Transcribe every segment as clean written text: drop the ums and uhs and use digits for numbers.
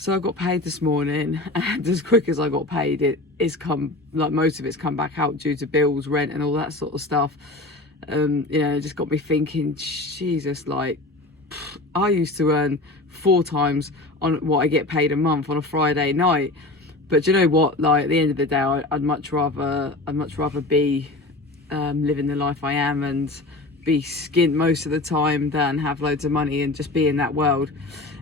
So I got paid this morning, and as quick as I got paid, it's come, like most of it's come back out due to bills, rent and all that sort of stuff. You know, it just got me thinking, Jesus, like, I used to earn 4 times on what I get paid a month on a Friday night. But do you know what, like, at the end of the day, I'd much rather be living the life I am and be skint most of the time than have loads of money and just be in that world.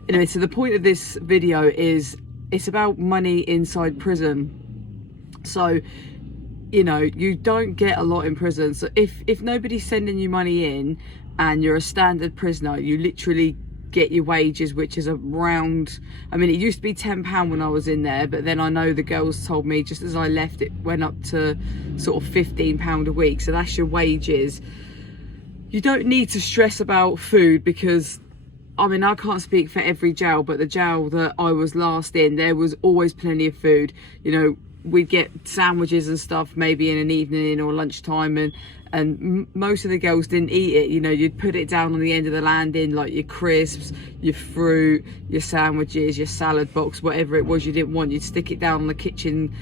Anyway, so the point of this video is it's about money inside prison. So, you know, you don't get a lot in prison. So if nobody's sending you money in and you're a standard prisoner, you literally get your wages, which is around, I mean, it used to be £10 when I was in there, but then I know the girls told me just as I left, it went up to sort of £15 a week. So that's your wages. You don't need to stress about food because, I mean, I can't speak for every jail, but the jail that I was last in, there was always plenty of food. You know, we'd get sandwiches and stuff maybe in an evening or lunchtime, and most of the girls didn't eat it. You know, you'd put it down on the end of the landing, like your crisps, your fruit, your sandwiches, your salad box, whatever it was you didn't want, you'd stick it down on the kitchen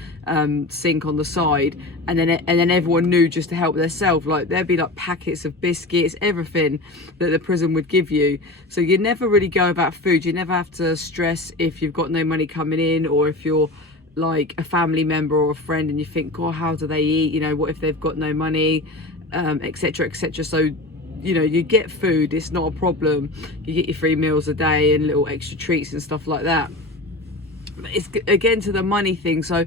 sink on the side, and then everyone knew just to help themselves. Like, there'd be like packets of biscuits, everything that the prison would give you. So you never really go about food. You never have to stress if you've got no money coming in, or if you're like a family member or a friend and you think, God, how do they eat? You know, what if they've got no money, etc, etc. So, you know, you get food, it's not a problem. You get your 3 meals a day and little extra treats and stuff like that. But it's again to the money thing. So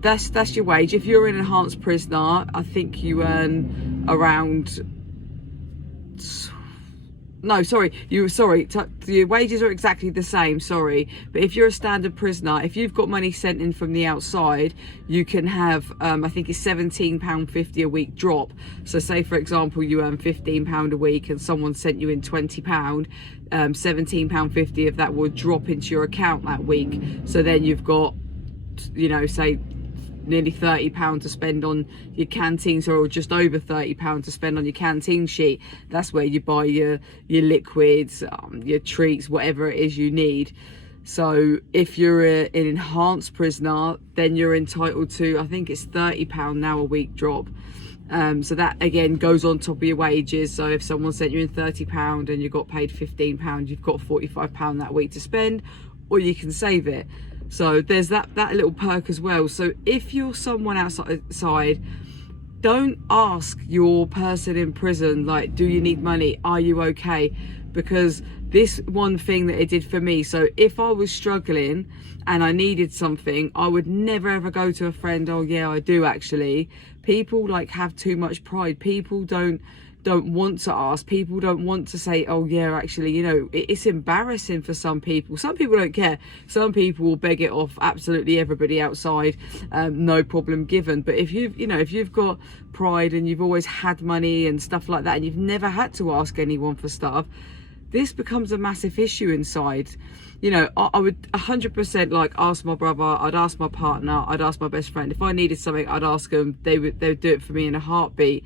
that's your wage. If you're an enhanced prisoner, I think you earn around, no, sorry, your wages are exactly the same, sorry. But if you're a standard prisoner, if you've got money sent in from the outside, you can have, I think it's £17.50 a week drop. So say, for example, you earn £15 a week and someone sent you in £20, £17.50 of that would drop into your account that week. So then you've got, you know, say, nearly £30 to spend on your canteen, or just over £30 to spend on your canteen sheet. That's where you buy your liquids, your treats, whatever it is you need. So if you're an enhanced prisoner, then you're entitled to, I think it's £30 now a week drop. So that again goes on top of your wages. So if someone sent you in £30 and you got paid £15, you've got £45 that week to spend, or you can save it. So there's that little perk as well. So if you're someone outside, don't ask your person in prison, like, do you need money? Are you okay? Because this one thing that it did for me, so if I was struggling and I needed something, I would never ever go to a friend, oh yeah, I do actually. People like have too much pride. People don't want to ask. People don't want to say, oh yeah, actually, you know, it's embarrassing for some people. Some people don't care. Some people will beg it off absolutely everybody outside, no problem given. But if you've got pride and you've always had money and stuff like that, and you've never had to ask anyone for stuff, this becomes a massive issue inside. You know, I would 100% like ask my brother, I'd ask my partner, I'd ask my best friend. If I needed something, I'd ask them. They would do it for me in a heartbeat.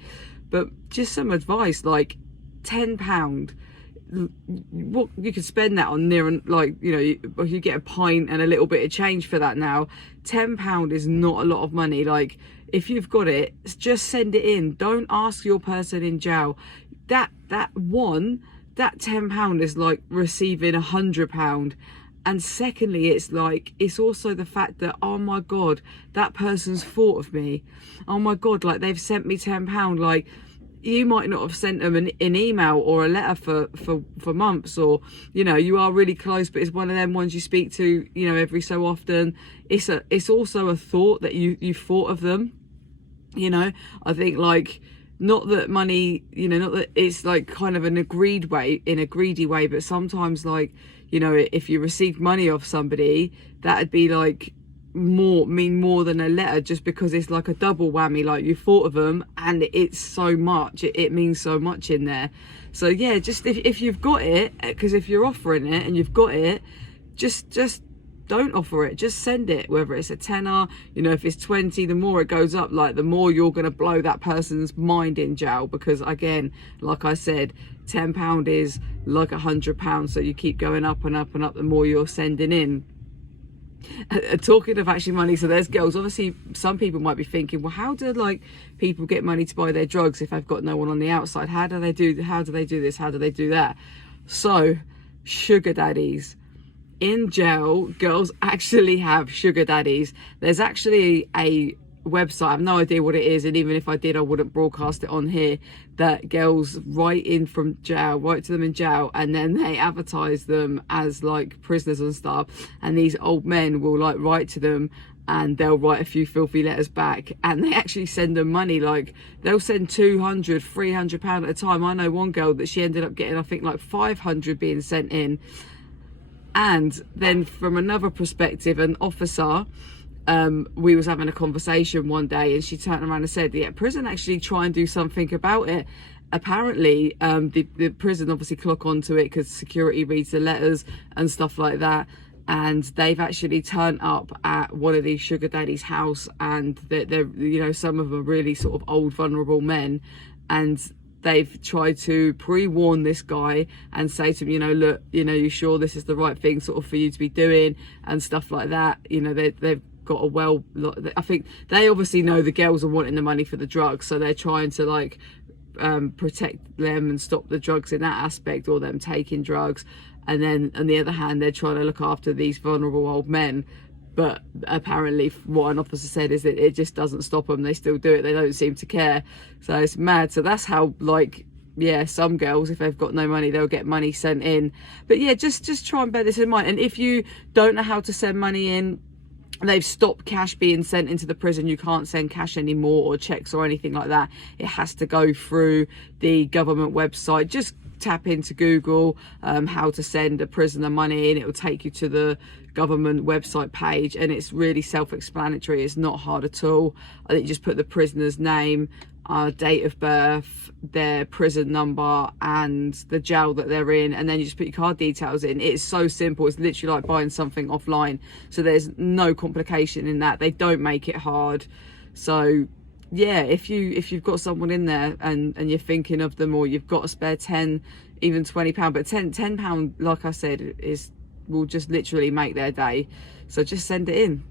But just some advice, like £10, what you could spend that on near, like, you know, you get a pint and a little bit of change for that now. £10 is not a lot of money. Like, if you've got it, just send it in. Don't ask your person in jail. That £10 is like receiving £100. And secondly, it's like, it's also the fact that, oh my God, that person's thought of me. Oh my God, like, they've sent me £10. Like, you might not have sent them an email or a letter for months, or, you know, you are really close, but it's one of them ones you speak to, you know, every so often. It's also a thought that you thought of them. You know, I think, like, not that money, you know, not that it's like kind of in a greedy way, but sometimes, like, you know, if you received money off somebody, that'd be like mean more than a letter, just because it's like a double whammy. Like, you thought of them and it's so much, it means so much in there. So yeah, just if you've got it, because if you're offering it and you've got it, just don't offer it, just send it. Whether it's a tenner, you know, if it's 20, the more it goes up, like, the more you're going to blow that person's mind in jail. Because again, like I said, £10 is like £100, so you keep going up and up and up the more you're sending in. talking of actually money, so there's girls, obviously some people might be thinking, well, how do like people get money to buy their drugs if they've got no one on the outside? How do they do this? How do they do that? So sugar daddies. In jail, girls actually have sugar daddies. There's actually a website, I have no idea what it is, and even if I did, I wouldn't broadcast it on here, that girls write in from jail, write to them in jail, and then they advertise them as like prisoners and stuff, and these old men will like write to them and they'll write a few filthy letters back, and they actually send them money. Like they'll send 200, 300 pound at a time. I know one girl that she ended up getting, I think, like 500 being sent in. And then from another perspective, an officer, we was having a conversation one day, and she turned around and said, yeah, prison actually try and do something about it. Apparently the prison obviously clock onto it because security reads the letters and stuff like that, and they've actually turned up at one of these sugar daddies' house, and they're you know, some of them are really sort of old vulnerable men, and they've tried to pre-warn this guy and say to him, you know, look, you know, you sure this is the right thing sort of for you to be doing and stuff like that. You know, they've got a I think they obviously know the girls are wanting the money for the drugs, so they're trying to like protect them and stop the drugs in that aspect, or them taking drugs. And then on the other hand, they're trying to look after these vulnerable old men. But apparently what an officer said is that it just doesn't stop them. They still do it. They don't seem to care. So it's mad. So that's how, like, yeah, some girls, if they've got no money, they'll get money sent in. But yeah, just try and bear this in mind. And if you don't know how to send money in, they've stopped cash being sent into the prison. You can't send cash anymore, or checks or anything like that. It has to go through the government website. Just tap into Google how to send a prisoner money, and it will take you to the government website page, and it's really self-explanatory. It's not hard at all. I think you just put the prisoner's name, date of birth, their prison number, and the jail that they're in, and then you just put your card details in. It's so simple. It's literally like buying something offline, so there's no complication in that. They don't make it hard. So yeah, if you've got someone in there and you're thinking of them, or you've got a spare 10, even 20 pound, but 10 pound, like I said, will just literally make their day. So just send it in.